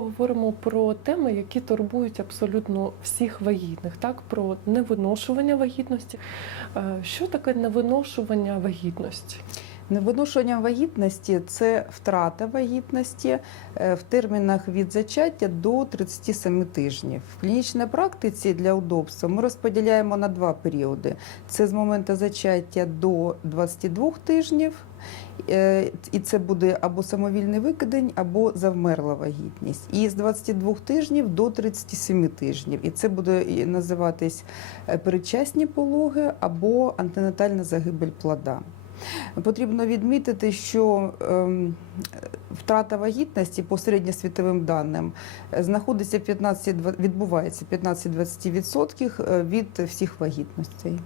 поговоримо про теми, які турбують абсолютно всіх вагітних, так про невиношування вагітності. Е, Що таке невиношування вагітності? Невиношення вагітності це втрата вагітності е, в термінах від зачаття до 37 тижнів. В клінічній практиці для удобства ми розподіляємо на два періоди: це з моменту зачаття до 22 тижнів. е, І це буде або самовільний викидень, або завмерла вагітність. І з 22 тижнів до 37 тижнів. І це буде називатись е, передчасні пологи або антинатальна загибель плода. Потрібно відмітити, що ем, втрата вагітності по середньосвітовим даним е, знаходиться в 15, відбувається 15-20% від всіх вагітностей.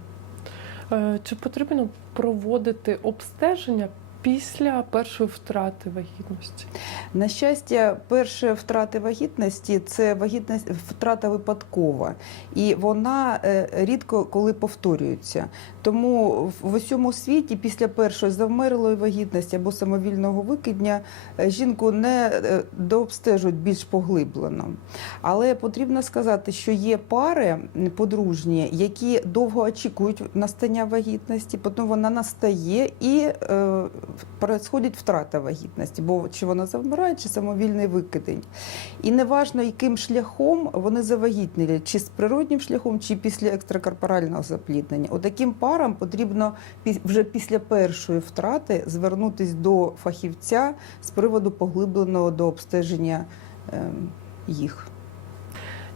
Е, Чи потрібно проводити обстеження після першої втрати вагітності? На щастя, перша втрати вагітності це вагітність втрата випадкова, і вона е, рідко коли повторюється. Тому в усьому світі після першої завмерлої вагітності або самовільного викидня е, жінку не е, дообстежують більш поглиблено. Але потрібно сказати, що є пари подружні, які довго очікують настання вагітності, потім вона настає і происходить втрата вагітності, бо чи вона завмирає, чи самовільний викидень. І неважно, яким шляхом вони завагітнили, чи з природнім шляхом, чи після екстракорпорального запліднення. Отаким парам потрібно вже після першої втрати звернутися до фахівця з приводу поглибленого до обстеження ем, їх.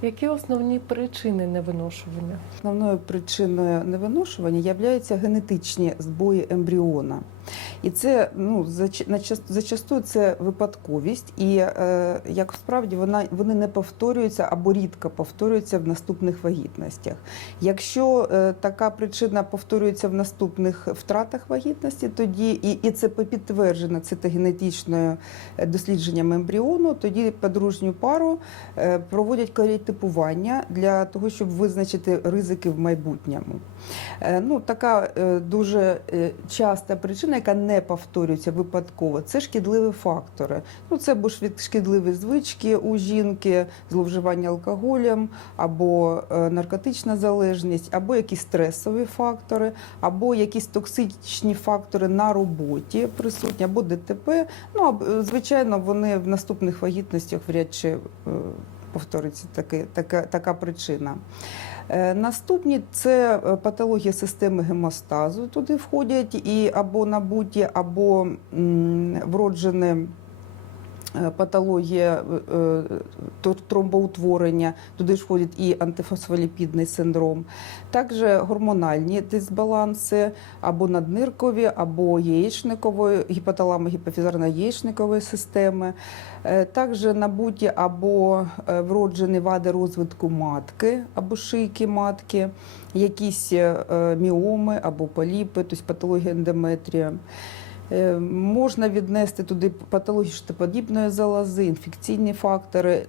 Які основні причини невиношування? Основною причиною невиношування являються генетичні збої ембріона. І це ну, зачасту це випадковість, і е, як справді вона, вони не повторюються або рідко повторюються в наступних вагітностях. Якщо е, така причина повторюється в наступних втратах вагітності, тоді і, і це підтверджено цитогенетичною е, дослідженням ембріону, тоді подружню пару проводять корітипування для того, щоб визначити ризики в майбутньому. Е, Ну, така е, дуже е, часта причина, яка не повторюється випадково, це шкідливі фактори. Ну, це або шкідливі звички у жінки, зловживання алкоголем, або наркотична залежність, або якісь стресові фактори, або якісь токсичні фактори на роботі присутні, або ДТП. Ну, звичайно, вони в наступних вагітностях вряд чи повториться таки, така, така причина. Е, Наступні це е, патологія системи гемостазу. Туди входять і або набуті, або вроджене. Е, Патологія е, е, тромбоутворення, туди ж входить і антифосфоліпідний синдром, також гормональні дисбаланси або надниркові, або яєчникової, гіпоталамо-гіпофізарно-яєчникової системи, Е, також набуті або вроджені вади розвитку матки або шийки матки, якісь міоми або поліпи, тобто патологія ендометрія. Е, Можна віднести туди патологію штоподібної залози, інфекційні фактори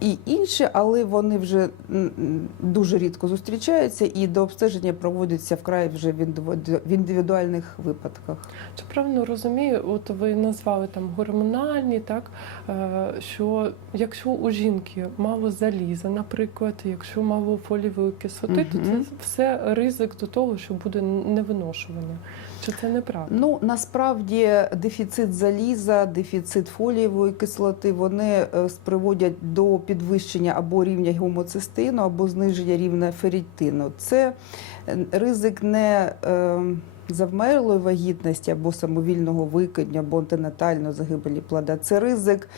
і інші, але вони вже дуже рідко зустрічаються і до обстеження проводяться вкрай вже в індивідуальних випадках. Чи правильно розумію, от ви назвали там гормональні, так е, що якщо у жінки мало заліза, наприклад, якщо мало фолієвої кислоти, то це все ризик до того, що буде невиношування. Чи це неправда? Ну насправді дефіцит заліза, дефіцит фолієвої кислоти вони е, приводять до підвищення або рівня гомоцистину, або зниження рівня ферритину. Це е, ризик не е, завмерлої вагітності або самовільного викидня, або антинатальної загибелі плода. Це ризик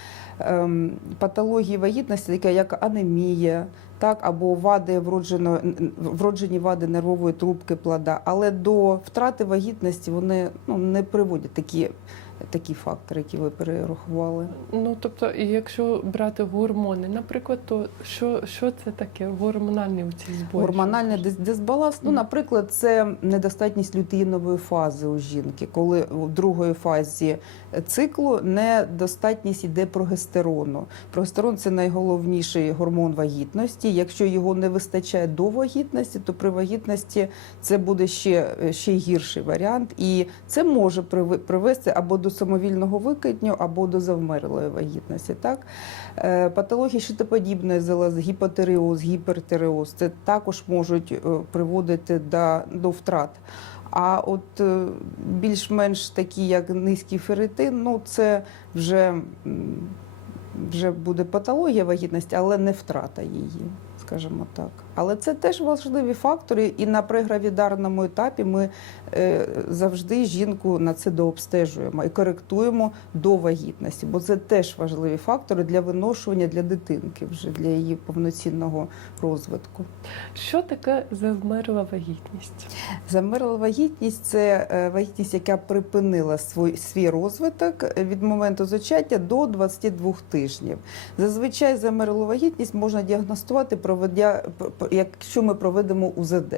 патології вагітності, така як анемія, так, або вади вроджено, вроджені вади нервової трубки плода. Але до втрати вагітності вони ну, не приводять такі, такі фактори, які ви перерахували. Ну тобто, якщо брати гормони, наприклад, то що, що це таке? Гормональні у ці збої? Гормональний дис- дисбаланс, ну, наприклад, це недостатність лютеїнової фази у жінки, коли у другої фазі циклу недостатність іде прогестерону. Прогестерон це найголовніший гормон вагітності. Якщо його не вистачає до вагітності, то при вагітності це буде ще, ще гірший варіант, і це може привести або до самовільного викидню або до завмерлої вагітності. Так? Е, Патології щитоподібної залози, гіпотереоз, гіпертиреоз це також можуть е, приводити до, до втрат. А от е, більш-менш такі, як низький ферритин, ну це вже, вже буде патологія вагітності, але не втрата її, скажімо так. Але це теж важливі фактори, і на прегравідарному етапі ми е, завжди жінку на це дообстежуємо і коректуємо до вагітності, бо це теж важливі фактори для виношування для дитинки, вже для її повноцінного розвитку. Що таке завмерла вагітність? Замерла вагітність це е, вагітність, яка припинила свій, свій розвиток від моменту зачаття до 22 тижнів. Зазвичай замерлу вагітність можна діагностувати, проведя, якщо ми проведемо УЗД.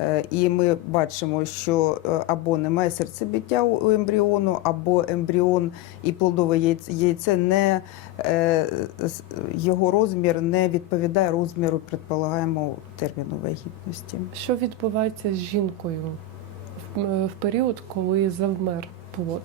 Е, І ми бачимо, що е, або немає серцебиття у ембріону, або ембріон і плодове яйце, не е, його розмір не відповідає розміру предполагаємого терміну вагітності. Що відбувається з жінкою в період, коли завмер плод?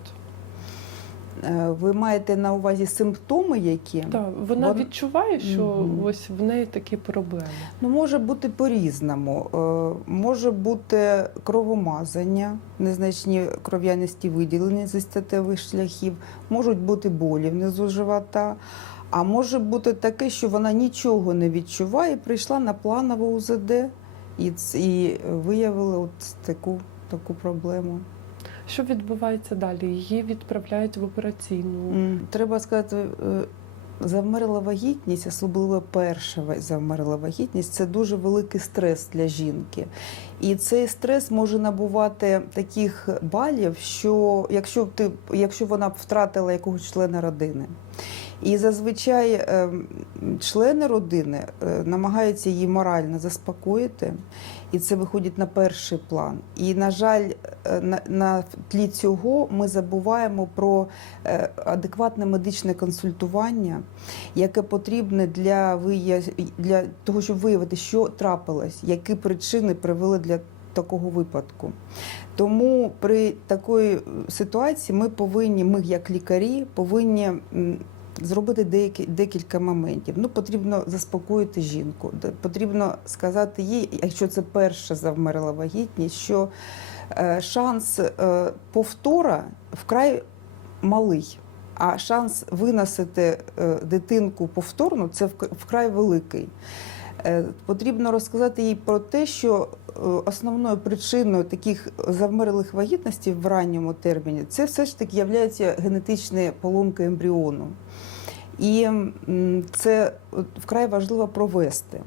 Е, Ви маєте на увазі симптоми, які Так, вона Вон- відчуває, що Мгм. ось в неї такі проблеми. ну може бути по-різному. Е, Може бути кровомазання, незначні кров'янисті виділення зі статевих шляхів, можуть бути болі внизу живота. А може бути таке, що вона нічого не відчуває, прийшла на планове УЗД і, і виявили от таку, таку проблему. Що відбувається далі? Її відправляють в операційну. Треба сказати, е, завмерла вагітність, особливо перша завмерла вагітність, це дуже великий стрес для жінки. І цей стрес може набувати таких балів, що якщо ти, якщо вона б втратила якогось члена родини. І зазвичай е, члени родини е, намагаються її морально заспокоїти, і це виходить на перший план. І, на жаль, е, на, на тлі цього ми забуваємо про е, адекватне медичне консультування, яке потрібне для, для того, щоб виявити, що трапилось, які причини привели для такого випадку. Тому при такої ситуації ми повинні, ми як лікарі, повинні зробити деякі, декілька моментів. Ну, потрібно заспокоїти жінку, потрібно сказати їй, якщо це перша завмерла вагітність, що е, шанс е, повтора вкрай малий. А шанс виносити е, дитинку повторно це вк- вкрай великий. Е, Потрібно розказати їй про те, що е, основною причиною таких завмерлих вагітностей в ранньому терміні це все ж таки є генетичні поломки ембріону. І це вкрай важливо провести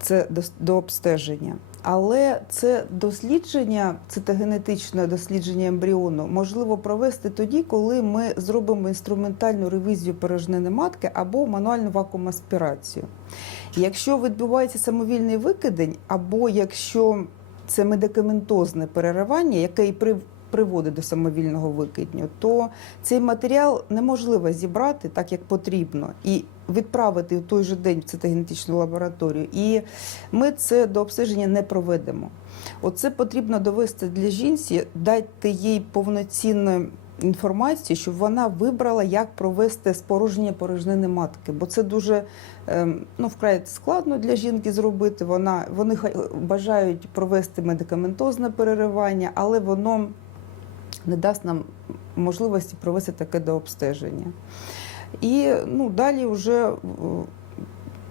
це до обстеження. Але це дослідження, цитогенетичне дослідження ембріону можливо провести тоді, коли ми зробимо інструментальну ревізію порожнини матки або мануальну вакуумаспірацію. Якщо відбувається самовільний викидень, або якщо це медикаментозне переривання, яке і при приводить до самовільного викидню, то цей матеріал неможливо зібрати так, як потрібно, і відправити в той же день в цитогенетичну лабораторію. І ми це до обстеження не проведемо. Оце потрібно довести для жінці, дати їй повноцінну інформацію, щоб вона вибрала, як провести спорожнення порожнини матки. Бо це дуже ем, ну, вкрай складно для жінки зробити. Вона, вони бажають провести медикаментозне переривання, але воно не дасть нам можливості провести таке дообстеження. І ну, далі вже е,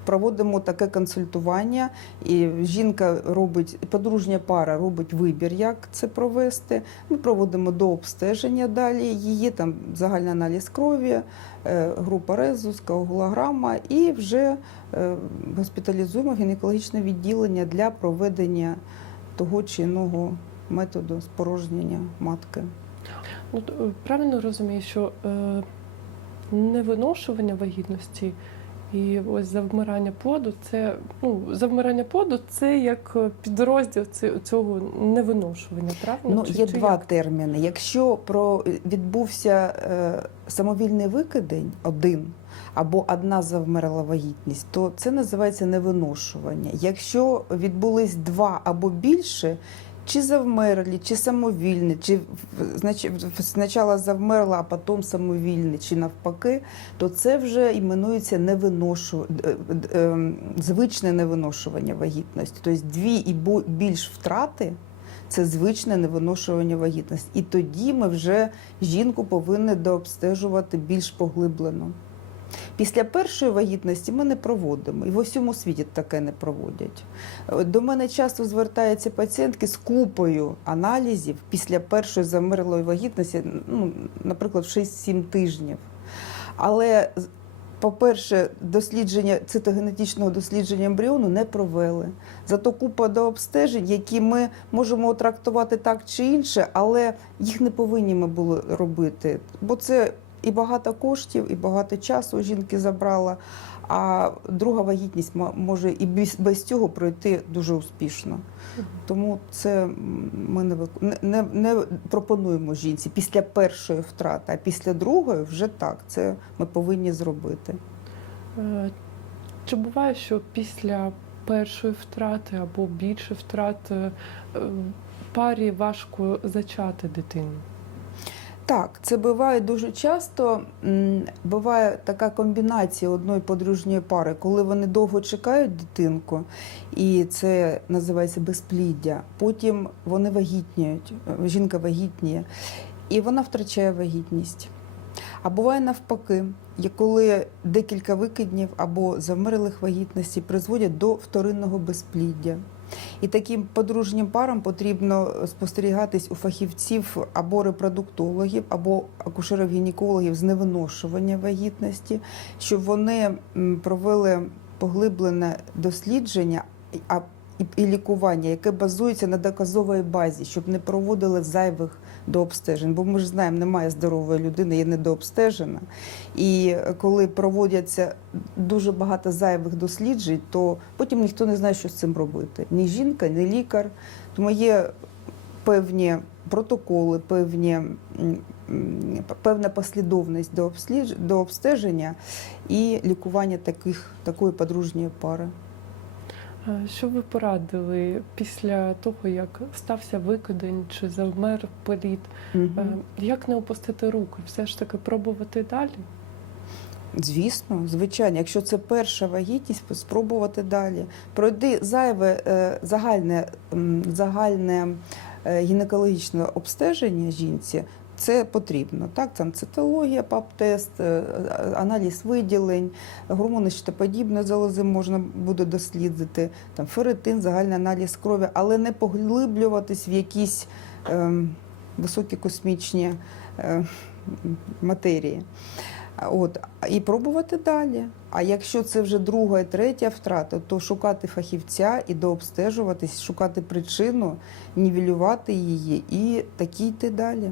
проводимо таке консультування, і жінка робить, подружня пара робить вибір, як це провести. Ми проводимо дообстеження далі. Її там загальний аналіз крові, е, група резус, коагулограма, і вже е, госпіталізуємо гінекологічне відділення для проведення того чи іного методу спорожнення матки. Ну, правильно розумію, що невиношування вагітності і ось завмирання плоду це ну, завмирання плоду це як підрозділ цього невиношування, правильно? Ну, Чи- є чи два як? терміни. Якщо про відбувся е, самовільний викидень один або одна завмерла вагітність, то це називається невиношування. Якщо відбулись два або більше, чи завмерлі, чи самовільні, чи спочатку завмерла, а потім самовільні, чи навпаки, то це вже іменується невиношу, е, е, ем, звичне невиношування вагітності. Тобто дві і більш втрати це звичне невиношування вагітності. І тоді ми вже жінку повинні дообстежувати більш поглиблено. Після першої вагітності ми не проводимо, і в усьому світі таке не проводять. Е, До мене часто звертаються пацієнтки з купою аналізів після першої замерлої вагітності, ну, наприклад, 6-7 тижнів. Але, по-перше, дослідження цитогенетичного дослідження ембріону не провели. Зато купа дообстежень, які ми можемо трактувати так чи інше, але їх не повинні ми були робити. Бо це і багато коштів, і багато часу жінки забрала. А друга вагітність мо- може і без, цього пройти дуже успішно. Тому це ми не, не, не, пропонуємо жінці після першої втрати, а після другої вже так. Це ми повинні зробити. Е, Чи буває, що після першої втрати або більше втрат е, парі важко зачати дитину? Так, це буває дуже часто. Буває така комбінація одної подружньої пари, коли вони довго чекають дитинку, і це називається безпліддя. Потім вони вагітніють, е, жінка вагітніє, і вона втрачає вагітність. А буває навпаки, коли декілька викиднів або замерлих вагітності призводять до вторинного безпліддя. І таким подружнім парам потрібно спостерігатись у фахівців або репродуктологів, або акушерів-гінекологів з невиношування вагітності, щоб вони провели поглиблене дослідження і лікування, яке базується на доказовій базі, щоб не проводили зайвих дообстежень. Бо ми ж знаємо, немає здорової людини, є недообстежена. І коли проводяться дуже багато зайвих досліджень, то потім ніхто не знає, що з цим робити. Ні жінка, ні лікар. Тому є певні протоколи, певні, певна послідовність до, до обстеження і лікування таких, такої подружньої пари. Е, Що ви порадили після того, як стався викидень чи завмер плід? Е, Як не опустити руки? Все ж таки пробувати далі? Звісно, звичайно, якщо це перша вагітність, спробувати далі. Пройди зайве е, загальне, загальне гінекологічне обстеження жінці. Це потрібно. Так, там цитологія, ПАП-тест, е, аналіз виділень, гормони щитоподібної залози можна буде дослідити, там ферритин, загальний аналіз крові, але не поглиблюватись в якісь ем, високі космічні е, матерії. От і пробувати далі. А якщо це вже друга і третя втрата, то шукати фахівця і дообстежуватись, шукати причину, нівелювати її і такі йти далі.